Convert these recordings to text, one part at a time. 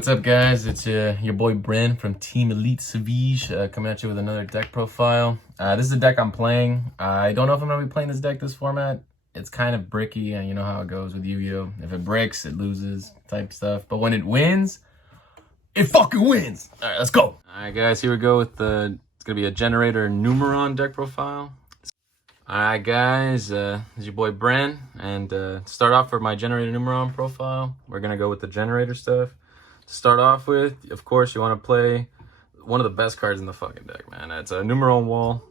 What's up, guys? It's your boy Bren from Team Elite Savij coming at you with another deck profile. This is a deck I'm playing. I don't know if I'm going to be playing this deck this format. It's kind of bricky, and you know how it goes with YuGiOh. If it bricks, it loses type stuff. But when it wins, it fucking wins! All right, let's go! Alright, guys, here we go with the... It's going to be a Generaider Numeron deck profile. Alright, guys, this is your boy Bren. And to start off for my Generaider Numeron profile, we're going to go with the Generaider stuff. To start off with, of course, you want to play one of the best cards in the fucking deck, man. It's a Numeron Wall.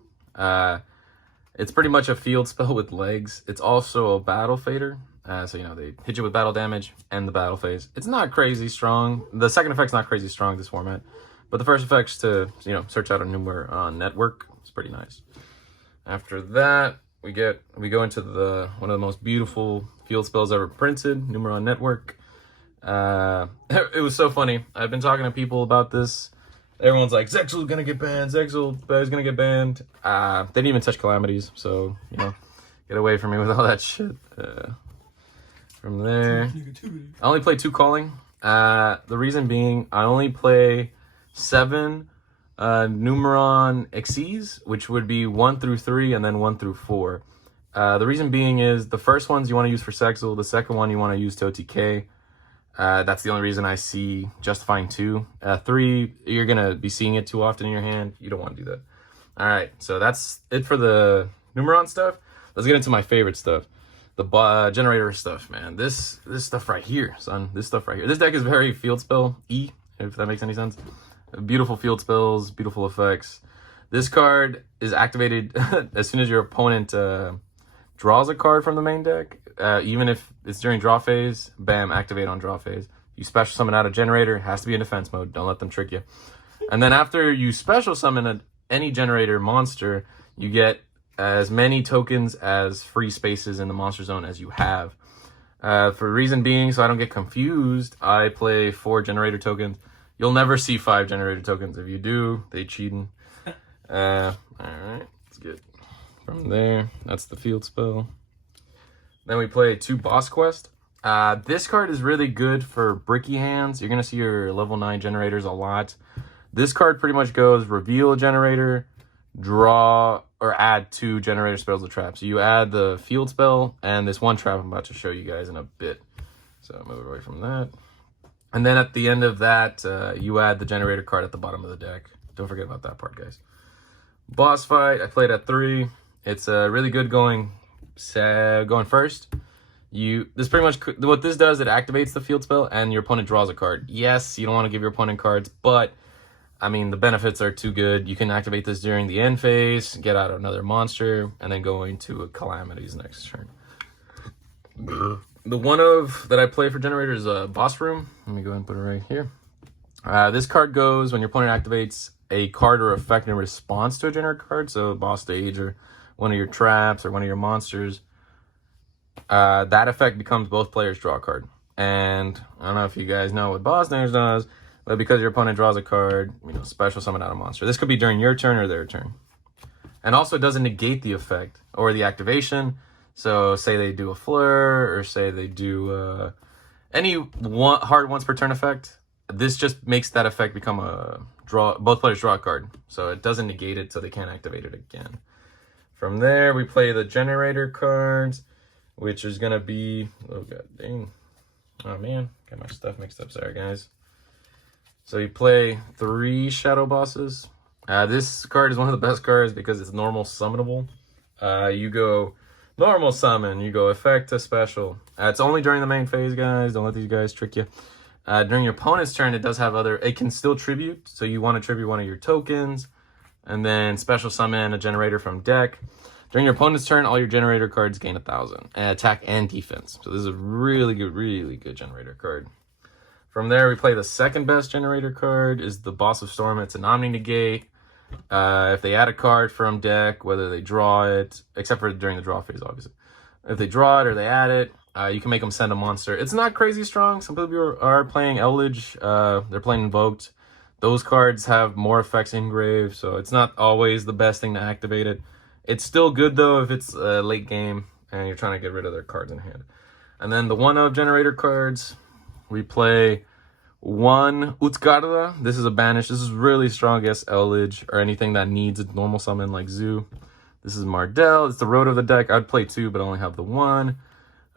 It's pretty much a field spell with legs. It's also a battle fader. So, you know, they hit you with battle damage and the battle phase. It's not crazy strong. The second effect's not crazy strong, this format. But the first effect's to, you know, search out a Numeron network. It's pretty nice. After that, we go into one of the most beautiful field spells ever printed, Numeron Network. It was so funny. I've been talking to people about this. Everyone's like, Zexal's gonna get banned, Zexal's gonna get banned. They didn't even touch Calamities, so, you know, get away from me with all that shit. From there, I only play 2 calling. The reason being, I only play 7 Numeron Xyz, which would be 1 through 3 and then 1 through 4. The reason being is the first ones you want to use for Sexal, the second one you want to use to OTK. That's the only reason I see justifying 2. 3, you're going to be seeing it too often in your hand. You don't want to do that. All right, so that's it for the Numeron stuff. Let's get into my favorite stuff. The Generaider stuff, man. This stuff right here, son. This stuff right here. This deck is very field spell E, if that makes any sense. Beautiful field spells, beautiful effects. This card is activated as soon as your opponent draws a card from the main deck. Even if it's during draw phase, bam, activate on draw phase. You special summon out a Generaider, it has to be in defense mode. Don't let them trick you. And then after you special summon any Generaider monster, you get as many tokens as free spaces in the monster zone as you have. For reason being, so I don't get confused, I play 4 Generaider tokens. You'll never see 5 Generaider tokens. If you do, they cheating. Alright, let's get from there. That's the field spell. Then we play 2 Boss Quest. This card is really good for bricky hands. You're going to see your level 9 Generators a lot. This card pretty much goes reveal a Generator, draw, or add 2 Generator spells to traps. So you add the field spell and this one trap I'm about to show you guys in a bit. So move away from that. And then at the end of that, you add the Generator card at the bottom of the deck. Don't forget about that part, guys. Boss fight, I played at 3. It's really good going first. This pretty much, what this does, it activates the field spell and your opponent draws a card. Yes, you don't want to give your opponent cards, but I mean, the benefits are too good. You can activate this during the end phase, get out another monster, and then go into a Calamities next turn. The one that I play for Generaider is Boss Room. Let me go ahead and put it right here. This card goes when your opponent activates a card or effect in response to a Generator card, so Boss Stage or one of your traps or one of your monsters. That effect becomes both players draw a card. And I don't know if you guys know what Boss Stage does, but because your opponent draws a card, you know, special summon out a monster. This could be during your turn or their turn. And also it doesn't negate the effect or the activation. So say they do a flare or say they do any hard once per turn effect. This just makes that effect become a draw. Both players draw a card. So it doesn't negate it, so they can't activate it again. From there, we play the Generaider cards, which is going to be... Oh, god dang. Oh, man. Got my stuff mixed up. Sorry, guys. So you play 3 Shadow Bosses. This card is one of the best cards because it's normal summonable. You go... Normal summon, you go effect to special. It's only during the main phase, guys. Don't let these guys trick you. During your opponent's turn, it does have it can still tribute. So you want to tribute one of your tokens. And then special summon a Generator from deck. During your opponent's turn, all your Generator cards gain 1,000. Attack and defense. So this is a really good Generator card. From there, we play the second best Generator card. Is the Boss of Storm. It's an Omni Negate. If they add a card from deck, whether they draw it, except for during the draw phase, obviously. If they draw it or they add it, you can make them send a monster. It's not crazy strong. Some people are playing Eldritch. They're playing Invoked. Those cards have more effects engraved, so it's not always the best thing to activate it. It's still good, though, if it's late game and you're trying to get rid of their cards in hand. And then the one-of Generator cards, we play 1 Utgarda. This is a banish. This is really strong against Eldritch or anything that needs a normal summon like Zoo. This is Mardell. It's the road of the deck. I'd play 2, but I only have the 1.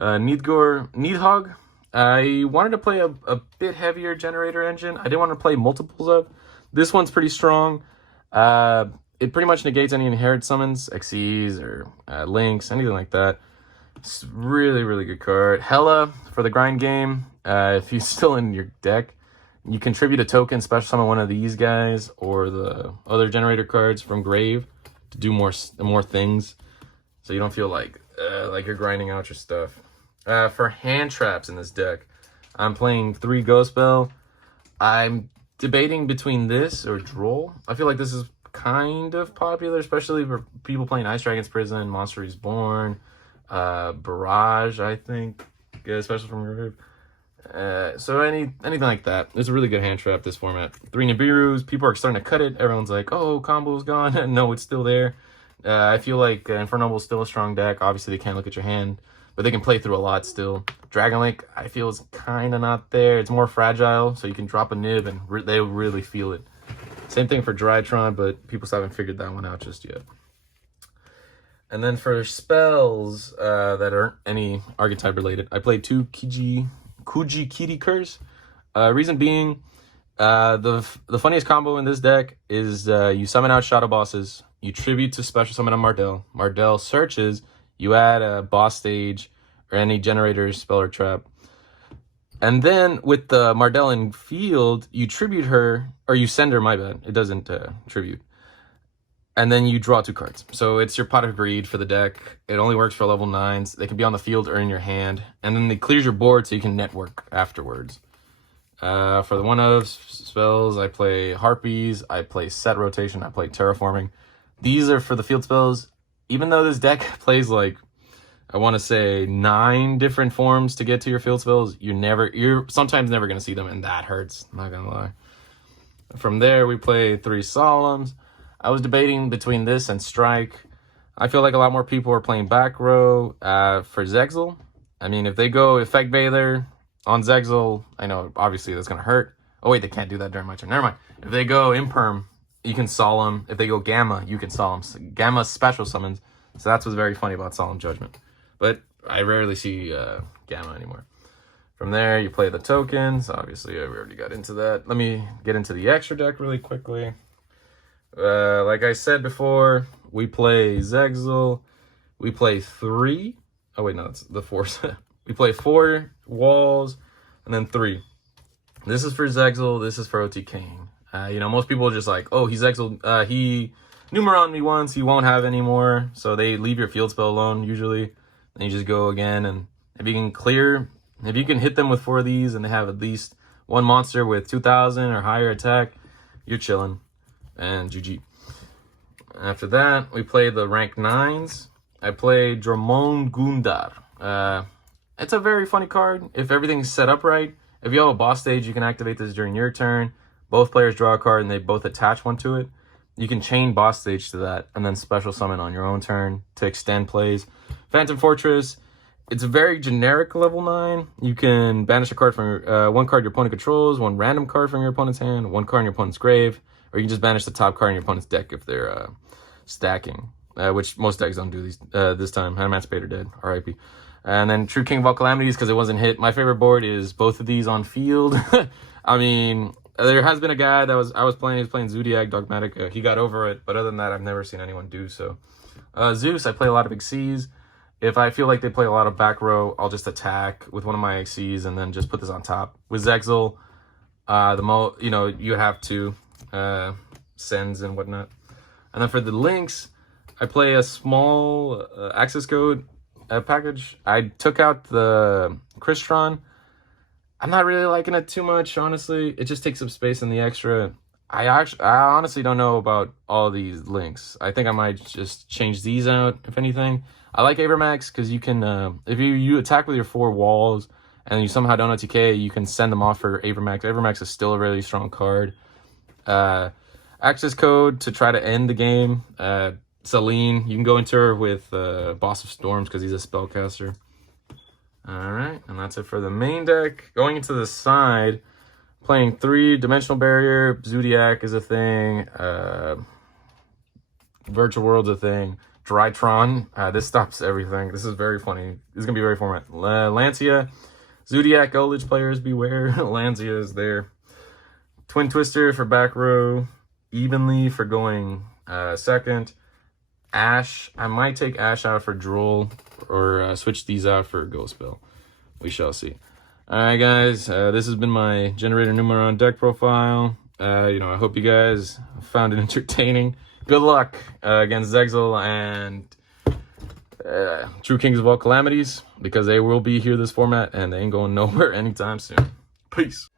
Needhog. I wanted to play a bit heavier Generator engine. I didn't want to play multiples of. This one's pretty strong. It pretty much negates any inherit summons, Xyz or Links, anything like that. It's really, really good card. Hela for the grind game. If he's still in your deck, you contribute a token, special summon one of these guys or the other Generator cards from Grave to do more things, so you don't feel like you're grinding out your stuff. For hand traps in this deck, I'm playing 3 Ghost Bell. I'm debating between this or Droll. I feel like this is kind of popular, especially for people playing Ice Dragon's Prison, Monster is Born, Barrage, I think, especially from Grave. So anything like that. It's a really good hand trap, this format. 3 Nibiru's, people are starting to cut it. Everyone's like, oh, combo's gone. No, it's still there. I feel like Infernoble is still a strong deck. Obviously, they can't look at your hand, but they can play through a lot still. Dragon Link, I feel, is kind of not there. It's more fragile, so you can drop a nib and they really feel it. Same thing for Drytron, but people still haven't figured that one out just yet. And then for spells that aren't any archetype related, I played 2 Kuji Kitty Curse. Reason being, the funniest combo in this deck is you summon out shadow bosses, you tribute to special summon on Mardell. Mardell searches, you add a boss stage or any generator, spell, or trap. And then with the Mardell in field, you tribute her, or you send her, my bad. It doesn't tribute. And then you draw 2 cards. So it's your Pot of Greed for the deck. It only works for level 9s. They can be on the field or in your hand. And then it clears your board so you can network afterwards. For the 1-of spells, I play Harpies. I play Set Rotation. I play Terraforming. These are for the field spells. Even though this deck plays like, I want to say 9 different forms to get to your field spells, you're sometimes never going to see them, and that hurts. I'm not going to lie. From there, we play 3 Solemns. I was debating between this and Strike. I feel like a lot more people are playing back row for Zexal. I mean, if they go Effect Bather on Zexal, I know obviously that's going to hurt. Oh, wait, they can't do that during my turn. Never mind. If they go Imperm, you can Solemn. If they go Gamma, you can Solemn. So Gamma special summons. So that's what's very funny about Solemn Judgment. But I rarely see Gamma anymore. From there, you play the tokens. Obviously, we already got into that. Let me get into the extra deck really quickly. Like I said before, we play Zexal. We play 3. Oh, wait, no, that's the 4. We play 4 Walls and then 3. This is for Zexal. This is for OT Kane. You know, most people are just like, oh, he's Zexal. He Numeron me once. He won't have any more. So they leave your field spell alone usually. Then you just go again. And if you can hit them with 4 of these and they have at least 1 monster with 2,000 or higher attack, you're chilling. And GG. After that, we play the rank 9s. I play Dramon Gundar. It's a very funny card if everything's set up right. If you have a boss stage, you can activate this during your turn. Both players draw a card and they both attach one to it. You can chain boss stage to that and then special summon on your own turn to extend plays. Phantom Fortress. It's a very generic level 9. You can banish a card from 1 card your opponent controls, 1 random card from your opponent's hand, 1 card in your opponent's grave, or you can just banish the top card in your opponent's deck if they're stacking, which most decks don't do these this time. Emancipator dead, RIP. And then True King of All Calamities, because it wasn't hit. My favorite board is both of these on field. I mean, there has been a guy that I was playing, he was playing Zodiac Dogmatic. He got over it, but other than that, I've never seen anyone do so. Zeus, I play a lot of Xyz. If I feel like they play a lot of back row, I'll just attack with one of my Xyz and then just put this on top. With Zexal, you have to sends and whatnot. And then for the links, I play a small access code package. I took out the Crystron. I'm not really liking it too much, honestly. It just takes up space in the extra. I honestly don't know about all these links. I think I might just change these out, if anything. I like Avermax because you can, if you attack with your 4 walls and you somehow don't OTK, you can send them off for Avermax. Avermax is still a really strong card. Access code to try to end the game. Celine, you can go into her with Boss of Storms because he's a spellcaster. All right, and that's it for the main deck. Going into the side, Playing 3, Dimensional Barrier, Zodiac is a thing, Virtual World's a thing, Drytron, this stops everything. This is very funny. This is going to be very format. Lancia, Zodiac, Golage players beware. Lancia is there. Twin Twister for back row, Evenly for going second. Ash, I might take Ash out for Droll or switch these out for Ghost Bill. We shall see. Alright guys, this has been my Generaider Numeron deck profile. I hope you guys found it entertaining. Good luck against Zexal and True Kings of all Calamities, because they will be here this format and they ain't going nowhere anytime soon. Peace.